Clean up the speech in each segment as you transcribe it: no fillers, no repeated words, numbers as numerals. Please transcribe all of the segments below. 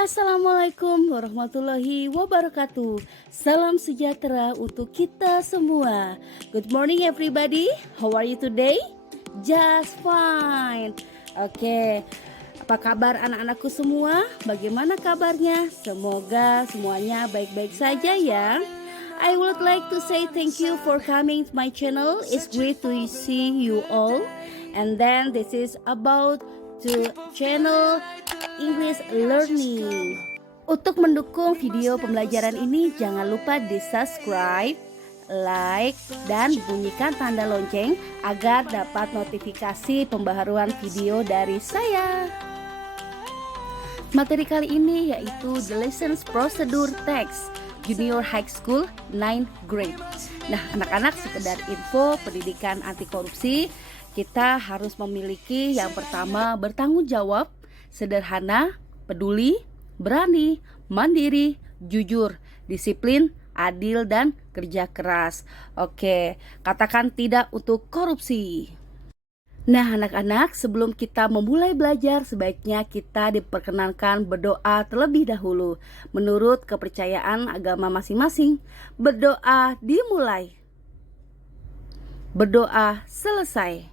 Assalamualaikum warahmatullahi wabarakatuh. Salam sejahtera untuk kita semua. Good morning everybody. How are you today? Just fine. Oke. Apa kabar anak-anakku semua? Bagaimana kabarnya? Semoga semuanya baik-baik saja ya. I would like to say thank you for coming to my channel. It's great to see you all. And then this is about to channel English Learning. Untuk mendukung video pembelajaran ini, jangan lupa di subscribe, like, dan bunyikan tanda lonceng agar dapat notifikasi pembaharuan video dari saya. Materi kali ini yaitu The Lessons Procedure Text Junior High School 9th grade. Nah, anak-anak, sekedar info pendidikan anti korupsi, kita harus memiliki yang pertama bertanggung jawab, sederhana, peduli, berani, mandiri, jujur, disiplin, adil, dan kerja keras. Oke, katakan tidak untuk korupsi. Nah, anak-anak, sebelum kita memulai belajar, sebaiknya kita diperkenankan berdoa terlebih dahulu. Menurut kepercayaan agama masing-masing, berdoa dimulai, berdoa selesai.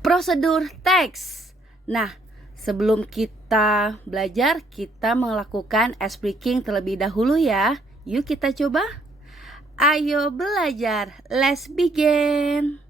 Prosedur teks. Nah, sebelum kita belajar, kita melakukan speaking terlebih dahulu ya. Yuk kita coba. Ayo belajar. Let's begin.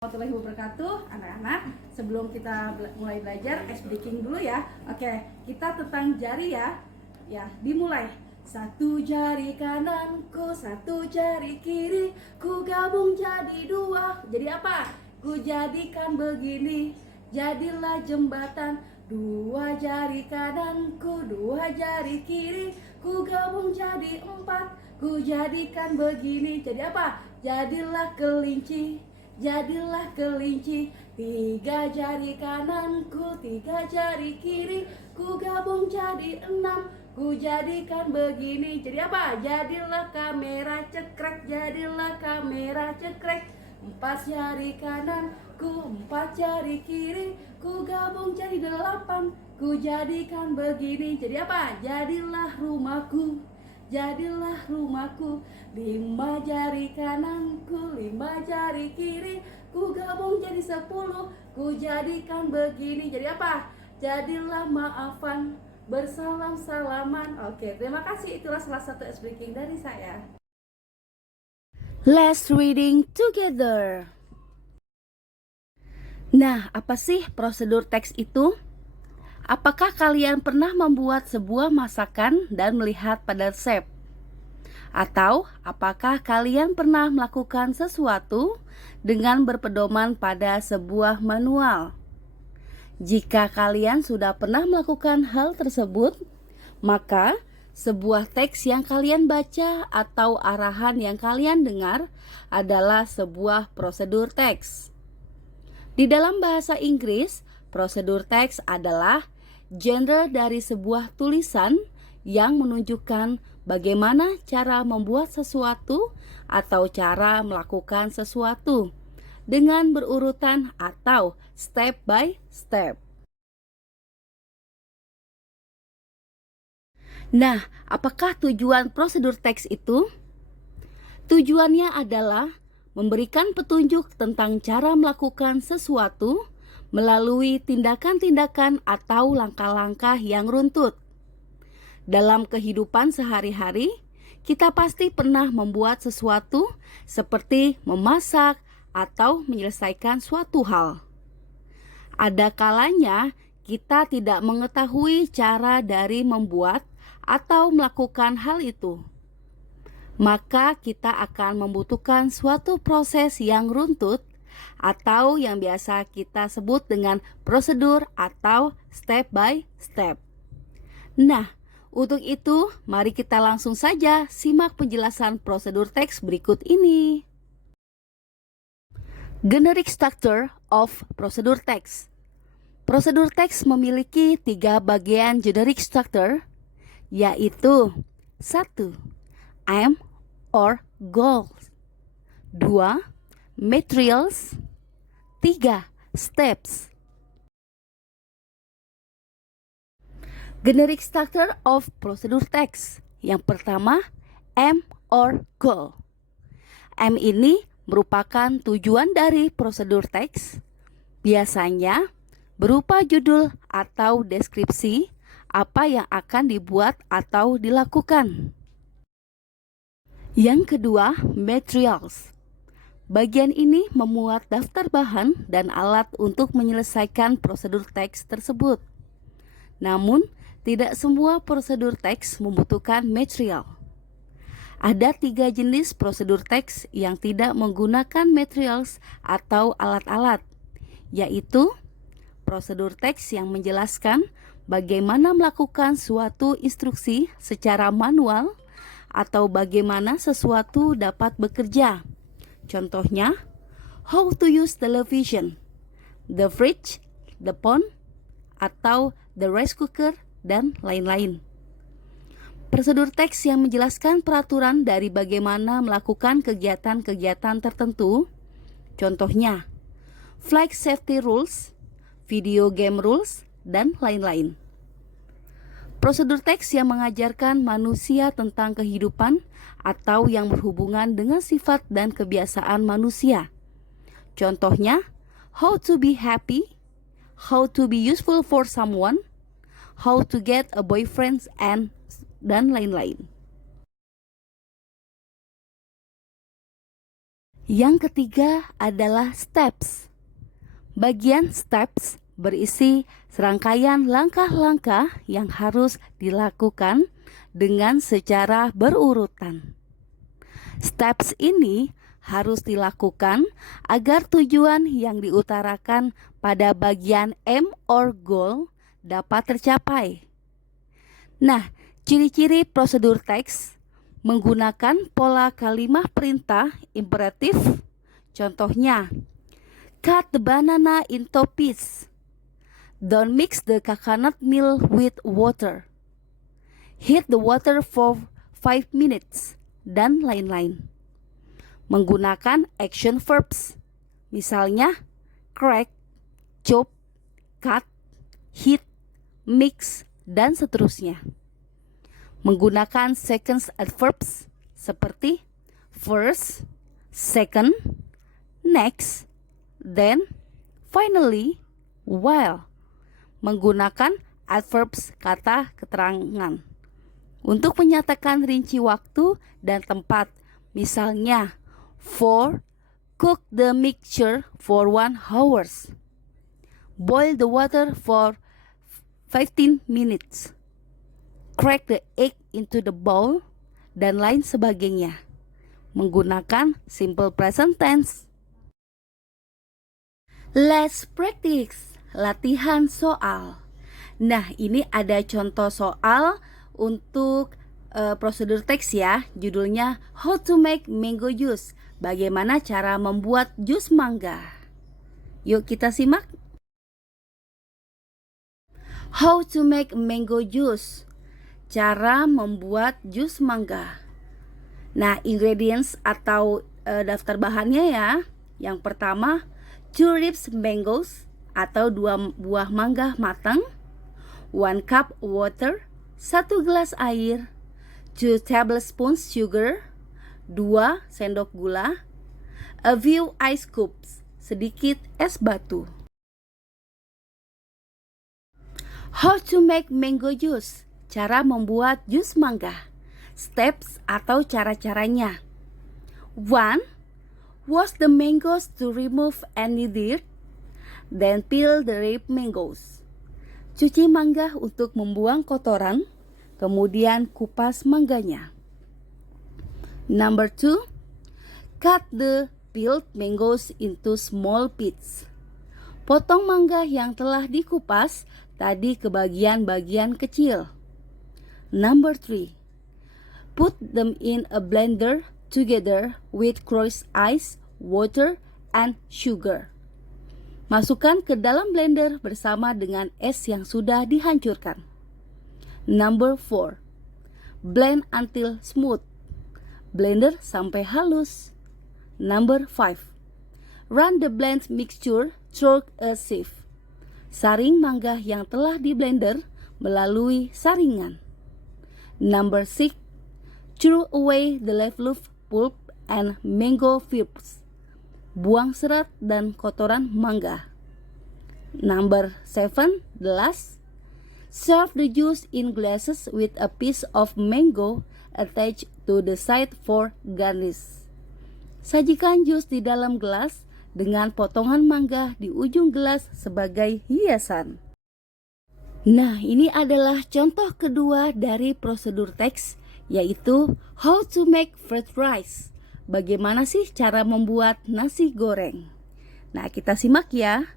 Warahmatullahi wabarakatuh, anak-anak. Sebelum kita mulai belajar, speaking dulu ya. Oke, kita tentang jari ya. Ya, dimulai. Satu jari kananku, satu jari kiri, ku gabung jadi dua. Jadi apa? Ku jadikan begini, jadilah jembatan. Dua jari kananku, dua jari kiri, ku gabung jadi empat, ku jadikan begini. Jadi apa? Jadilah kelinci, jadilah kelinci. Tiga jari kananku, tiga jari kiri, ku gabung jadi enam, ku jadikan begini. Jadi apa? Jadilah kamera cekrek, jadilah kamera cekrek. Empat jari kananku, empat jari kiri, ku gabung jadi delapan, ku jadikan begini. Jadi apa? Jadilah rumahku, jadilah rumahku. Lima jari kananku, lima jari kiri, ku gabung jadi 10, ku jadikan begini. Jadi apa? Jadilah maafan, bersalam-salaman. Oke, terima kasih. Itulah salah satu speaking dari saya. Let's reading together. Nah, apa sih prosedur teks itu? Apakah kalian pernah membuat sebuah masakan dan melihat pada resep? Atau apakah kalian pernah melakukan sesuatu dengan berpedoman pada sebuah manual? Jika kalian sudah pernah melakukan hal tersebut, maka sebuah teks yang kalian baca atau arahan yang kalian dengar adalah sebuah prosedur teks. Di dalam bahasa Inggris, prosedur teks adalah genre dari sebuah tulisan yang menunjukkan bagaimana cara membuat sesuatu atau cara melakukan sesuatu dengan berurutan atau step by step. Nah, apakah tujuan prosedur teks itu? Tujuannya adalah memberikan petunjuk tentang cara melakukan sesuatu melalui tindakan-tindakan atau langkah-langkah yang runtut. Dalam kehidupan sehari-hari, kita pasti pernah membuat sesuatu seperti memasak atau menyelesaikan suatu hal. Ada kalanya kita tidak mengetahui cara dari membuat atau melakukan hal itu. Maka kita akan membutuhkan suatu proses yang runtut atau yang biasa kita sebut dengan prosedur atau step by step. Nah, untuk itu mari kita langsung saja simak penjelasan prosedur teks berikut ini. Generic structure of prosedur text. Prosedur teks memiliki 3 bagian generic structure, yaitu 1. Aim or goals, 2. Materials, 3. Steps. Generic structure of procedure text. Yang pertama, aim or goal. M ini merupakan tujuan dari prosedur teks. Biasanya berupa judul atau deskripsi apa yang akan dibuat atau dilakukan. Yang kedua, materials. Bagian ini memuat daftar bahan dan alat untuk menyelesaikan prosedur teks tersebut. Namun, tidak semua prosedur teks membutuhkan material. Ada 3 jenis prosedur teks yang tidak menggunakan materials atau alat-alat, yaitu prosedur teks yang menjelaskan bagaimana melakukan suatu instruksi secara manual atau bagaimana sesuatu dapat bekerja. Contohnya, how to use television, the fridge, the phone, atau the rice cooker, dan lain-lain. Prosedur teks yang menjelaskan peraturan dari bagaimana melakukan kegiatan-kegiatan tertentu. Contohnya, flight safety rules, video game rules, dan lain-lain. Prosedur teks yang mengajarkan manusia tentang kehidupan atau yang berhubungan dengan sifat dan kebiasaan manusia. Contohnya, how to be happy, how to be useful for someone, how to get a boyfriend, dan lain-lain. Yang ketiga adalah steps. Bagian steps berisi serangkaian langkah-langkah yang harus dilakukan dengan secara berurutan. Steps ini harus dilakukan agar tujuan yang diutarakan pada bagian aim or goal dapat tercapai. Nah, ciri-ciri prosedur teks menggunakan pola kalimat perintah imperatif. Contohnya, cut the banana into pieces. Don't mix the coconut milk with water. Heat the water for 5 minutes, dan lain-lain. Menggunakan action verbs. Misalnya, crack, chop, cut, heat, mix, dan seterusnya. Menggunakan sequence adverbs seperti first, second, next, then, finally, while. Menggunakan adverbs kata keterangan untuk menyatakan rinci waktu dan tempat. Misalnya, for, cook the mixture for 1 hour. Boil the water for 15 minutes. Crack the egg into the bowl, dan lain sebagainya. Menggunakan simple present tense. Let's practice. Latihan soal. Nah, ini ada contoh soal untuk prosedur teks ya. Judulnya How to make mango juice. Bagaimana cara membuat jus mangga. Yuk kita simak. How to make mango juice. Cara membuat jus mangga. Nah, ingredients atau daftar bahannya ya. Yang pertama, 2 ribs mangoes atau 2 buah mangga matang, 1 cup water, 1 gelas air, 2 tablespoons sugar, 2 sendok gula, a few ice cubes, sedikit es batu. How to make mango juice. Cara membuat jus mangga. Steps atau cara-caranya. 1. Wash the mangoes to remove any dirt. Then peel the ripe mangoes. Cuci mangga untuk membuang kotoran, kemudian kupas mangganya. Number 2. Cut the peeled mangoes into small bits. Potong mangga yang telah dikupas tadi ke bagian-bagian kecil. Number 3. Put them in a blender together with crushed ice, water, and sugar. Masukkan ke dalam blender bersama dengan es yang sudah dihancurkan. Number 4. Blend until smooth. Blender sampai halus. Number 5. Run the blend mixture through a sieve. Saring mangga yang telah di blender melalui saringan. Number 6. Throw away the leftover pulp and mango pulps. Buang serat dan kotoran mangga. Number 7. The last. Serve the juice in glasses with a piece of mango attached to the side for garnish. Sajikan jus di dalam gelas dengan potongan mangga di ujung gelas sebagai hiasan. Nah, ini adalah contoh kedua dari prosedur teks, yaitu how to make fried rice. Bagaimana sih cara membuat nasi goreng? Nah, kita simak ya.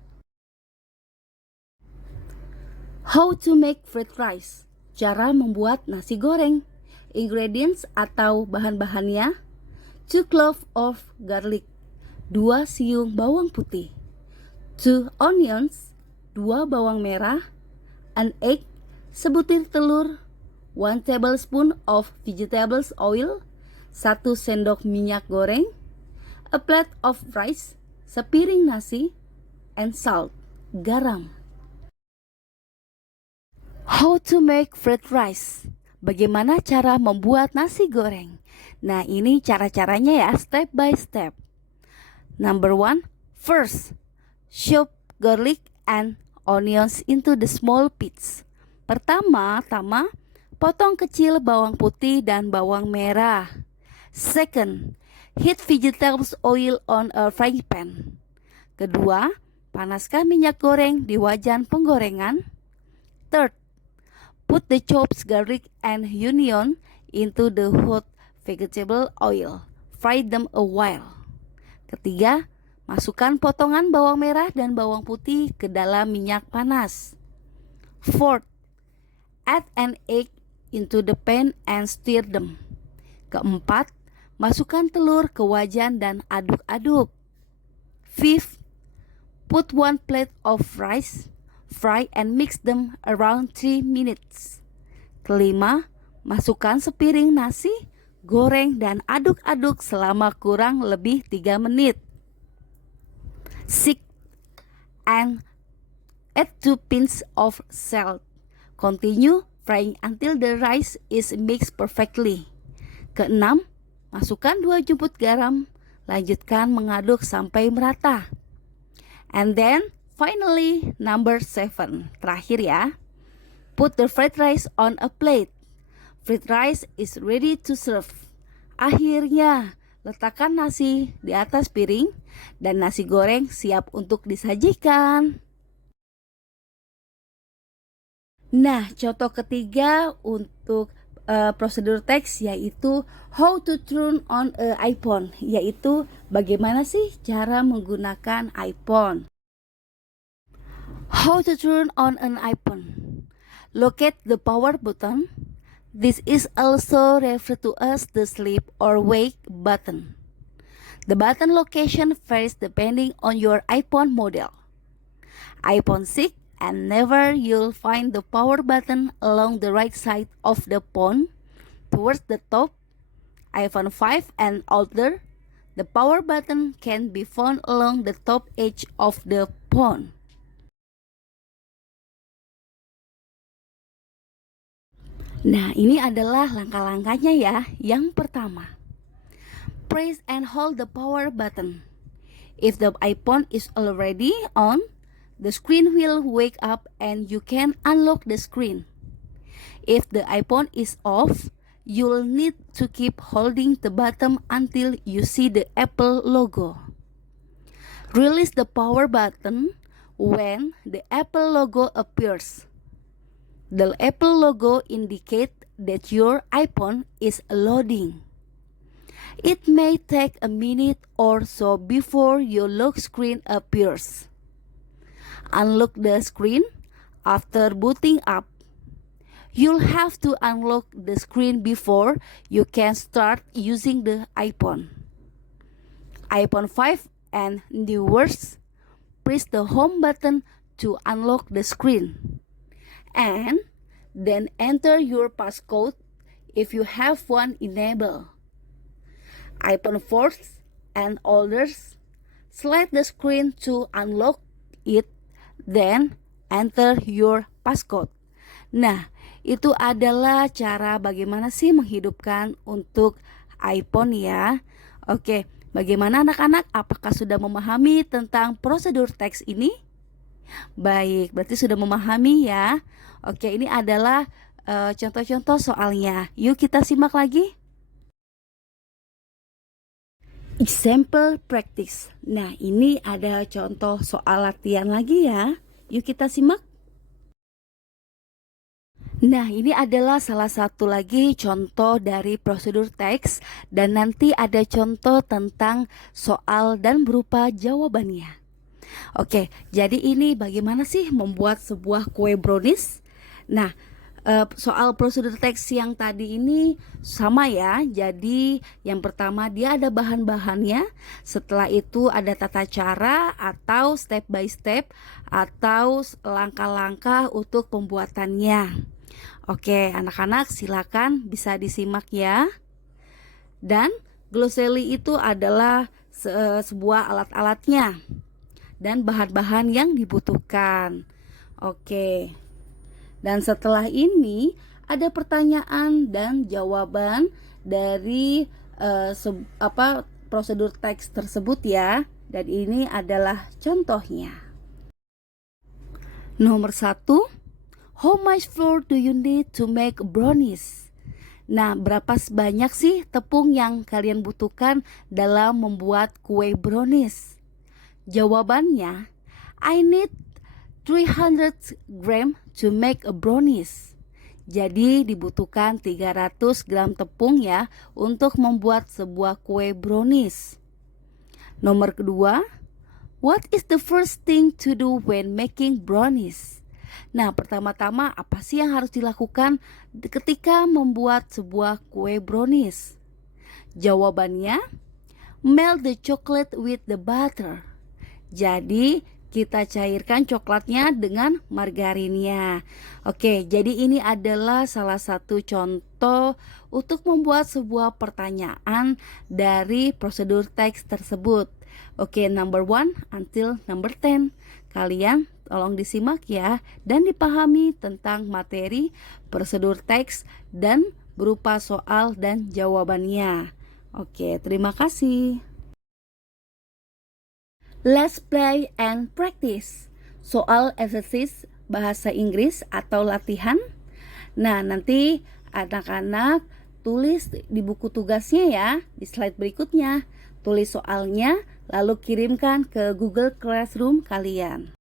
How to make fried rice. Cara membuat nasi goreng. Ingredients atau bahan-bahannya: 2 cloves of garlic, 2 siung bawang putih, 2 onions, 2 bawang merah, an egg, sebutir telur, 1 tablespoon of vegetables oil, 1 sendok minyak goreng, a plate of rice, sepiring nasi, and salt, garam. How to make fried rice. Bagaimana cara membuat nasi goreng? Nah, ini cara-caranya ya, step by step. Number 1. First, chop garlic and onions into the small bits. Pertama-tama, potong kecil bawang putih dan bawang merah. Second, heat vegetables oil on a frying pan. Kedua, panaskan minyak goreng di wajan penggorengan. Third, put the chopped garlic and onion into the hot vegetable oil. Fry them a while. Ketiga, masukkan potongan bawang merah dan bawang putih ke dalam minyak panas. Fourth, add an egg into the pan and stir them. Keempat, masukkan telur ke wajan dan aduk-aduk. Fifth, put 1 plate of rice, fry and mix them around 3 minutes. Kelima, masukkan sepiring nasi, goreng dan aduk-aduk selama kurang lebih 3 menit. 6. And add 2 pinches of salt. Continue frying until the rice is mixed perfectly. Keenam, masukkan 2 jumput garam, lanjutkan mengaduk sampai merata. And then finally, number 7, terakhir ya. Put the fried rice on a plate. Fried rice is ready to serve. Akhirnya, letakkan nasi di atas piring dan nasi goreng siap untuk disajikan. Nah, contoh ketiga untuk prosedur teks yaitu how to turn on a iPhone, yaitu bagaimana sih cara menggunakan iPhone. How to turn on an iPhone. Locate the power button. This is also referred to as the sleep or wake button. The button location varies depending on your iPhone model. iPhone 6 and never you'll find the power button along the right side of the phone towards the top. iPhone 5 and older, the power button can be found along the top edge of the phone. Nah, ini adalah langkah-langkahnya ya. Yang pertama, press and hold the power button. If the iPhone is already on, the screen will wake up and you can unlock the screen. If the iPhone is off, you'll need to keep holding the button until you see the Apple logo. Release the power button when the Apple logo appears. The Apple logo indicates that your iPhone is loading. It may take a minute or so before your lock screen appears. Unlock the screen after booting up. You'll have to unlock the screen before you can start using the iPhone. iPhone 5 and newer, press the home button to unlock the screen. And then enter your passcode if you have one enabled. iPhone 4 and older, select the screen to unlock it, then enter your passcode. Nah, itu adalah cara bagaimana sih menghidupkan untuk iPhone ya. Oke, bagaimana anak-anak? Apakah sudah memahami tentang prosedur teks ini? Baik, berarti sudah memahami ya. Oke, ini adalah contoh-contoh soalnya. Yuk kita simak lagi. Example practice. Nah, ini ada contoh soal latihan lagi ya. Yuk kita simak. Nah, ini adalah salah satu lagi contoh dari prosedur teks dan nanti ada contoh tentang soal dan berupa jawabannya. Oke, jadi ini bagaimana sih membuat sebuah kue brownies? Nah, soal prosedur teks yang tadi ini sama ya. Jadi yang pertama dia ada bahan-bahannya, setelah itu ada tata cara atau step by step atau langkah-langkah untuk pembuatannya. Oke, anak-anak silakan bisa disimak ya. Dan glossary itu adalah sebuah alat-alatnya dan bahan-bahan yang dibutuhkan. Oke. Dan setelah ini ada pertanyaan dan jawaban dari prosedur teks tersebut ya. Dan ini adalah contohnya. Nomor 1, how much flour do you need to make brownies? Nah, berapa banyak sih tepung yang kalian butuhkan dalam membuat kue brownies? Jawabannya, I need 300 gram to make a brownies. Jadi dibutuhkan 300 gram tepung ya untuk membuat sebuah kue brownies. Nomor kedua, what is the first thing to do when making brownies? Nah, pertama-tama apa sih yang harus dilakukan ketika membuat sebuah kue brownies? Jawabannya, melt the chocolate with the butter. Jadi kita cairkan coklatnya dengan margarinnya. Oke, jadi ini adalah salah satu contoh untuk membuat sebuah pertanyaan dari prosedur teks tersebut. Oke, number 1 until number 10. Kalian tolong disimak ya dan dipahami tentang materi prosedur teks dan berupa soal dan jawabannya. Oke, terima kasih. Let's play and practice. Soal exercise bahasa Inggris atau latihan. Nah, nanti anak-anak tulis di buku tugasnya ya, di slide berikutnya. Tulis soalnya, lalu kirimkan ke Google Classroom kalian.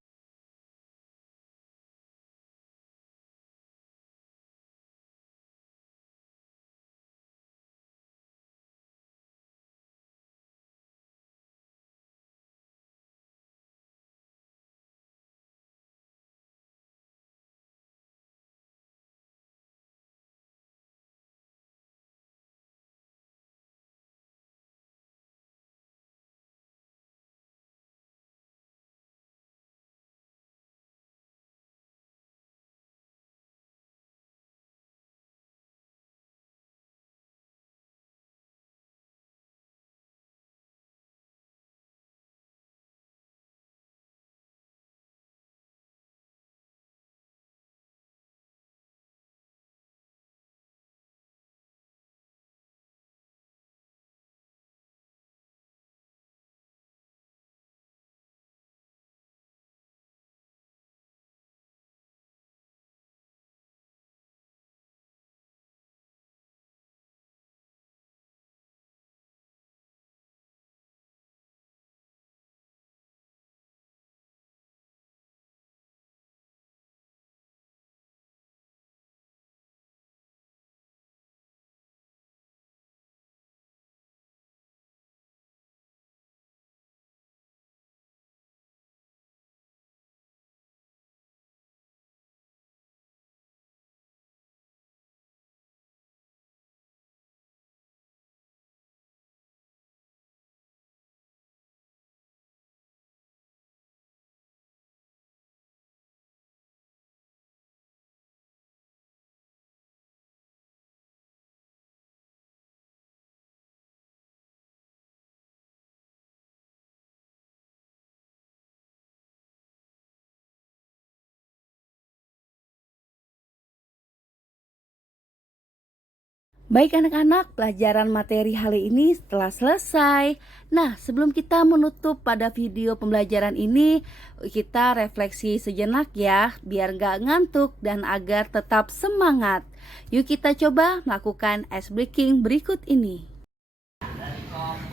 Baik anak-anak, pelajaran materi hari ini telah selesai. Nah, sebelum kita menutup pada video pembelajaran ini, kita refleksi sejenak ya, biar gak ngantuk dan agar tetap semangat. Yuk kita coba melakukan ice breaking berikut ini.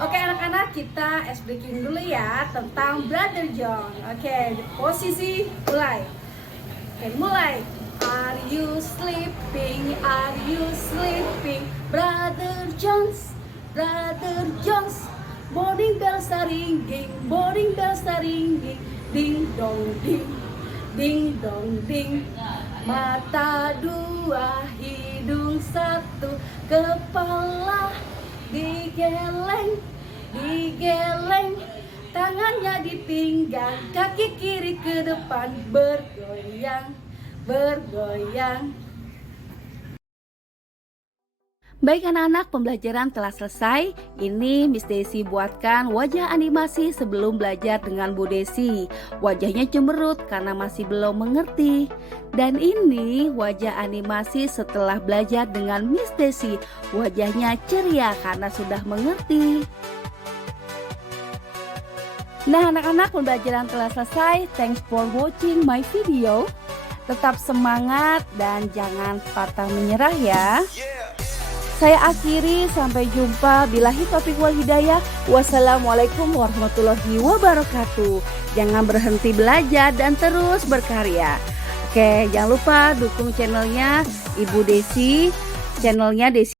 Oke anak-anak, kita ice breaking dulu ya tentang Brother John. Oke, posisi mulai. Oke, mulai. Are you sleeping? Are you sleeping? Brother Jones, Brother Jones. Morning bells are ringing, morning bells are ringing. Ding dong ding, ding dong ding. Mata dua, hidung satu, kepala digeleng, digeleng. Tangannya di pinggang, kaki kiri ke depan, bergoyang, bergoyang. Baik anak-anak, pembelajaran telah selesai. Ini Miss Desi buatkan wajah animasi sebelum belajar dengan Bu Desi. Wajahnya cemberut karena masih belum mengerti. Dan ini wajah animasi setelah belajar dengan Miss Desi. Wajahnya ceria karena sudah mengerti. Nah anak-anak, pembelajaran telah selesai. Thanks for watching my video. Tetap semangat dan jangan patah menyerah ya. Saya akhiri, sampai jumpa. Billahi taufiq wal hidayah. Wassalamualaikum warahmatullahi wabarakatuh. Jangan berhenti belajar dan terus berkarya. Oke, jangan lupa dukung channelnya Ibu Desi, channelnya Desi